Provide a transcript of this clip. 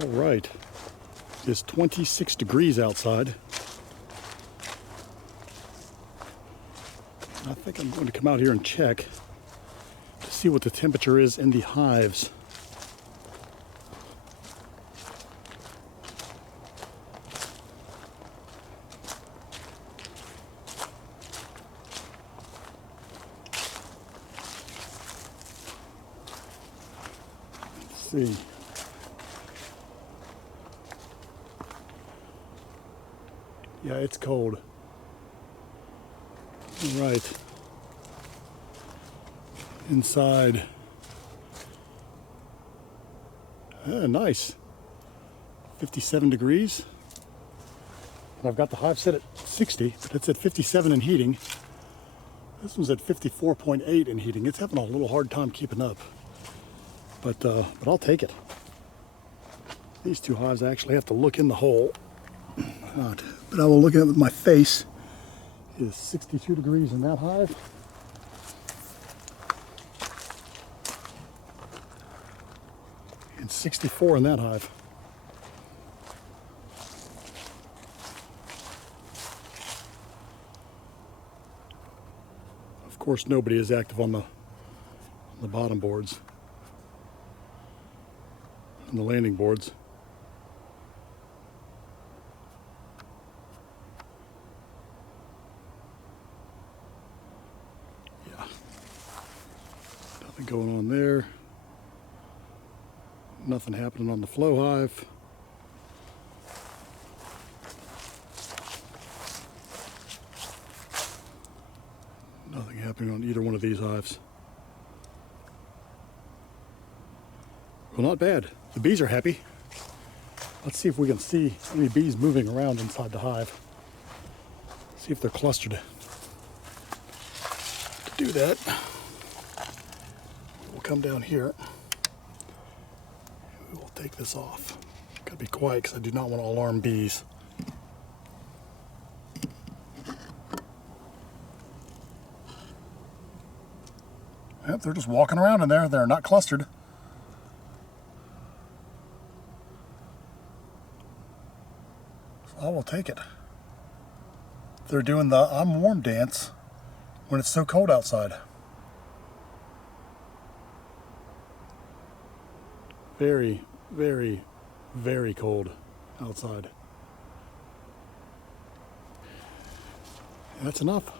All right, it's 26 degrees outside. I think I'm going to come out here and check to see what the temperature is in the hives. Let's see. Yeah, it's cold. All right. Inside. Nice. 57 degrees. And I've got the hive set at 60, but it's at 57 in heating. This one's at 54.8 in heating. It's having a little hard time keeping up. But I'll take it. These two hives, I actually have to look in the hole. Not, but I will look at it with my face. It is 62 degrees in that hive. And 64 in that hive. Of course, nobody is active on the bottom boards and the landing boards. Yeah, nothing going on there. Nothing happening on the flowhive. Nothing happening on either one of these hives. Well, not bad. The bees are happy. Let's see if we can see any bees moving around inside the hive. See if they're clustered. To do that, we'll come down here. We will take this off. Gotta be quiet because I do not want to alarm bees. Yep, they're just walking around in there. They're not clustered. So I will take it. They're doing the I'm warm dance when it's so cold outside. Very, very, very cold outside. That's enough.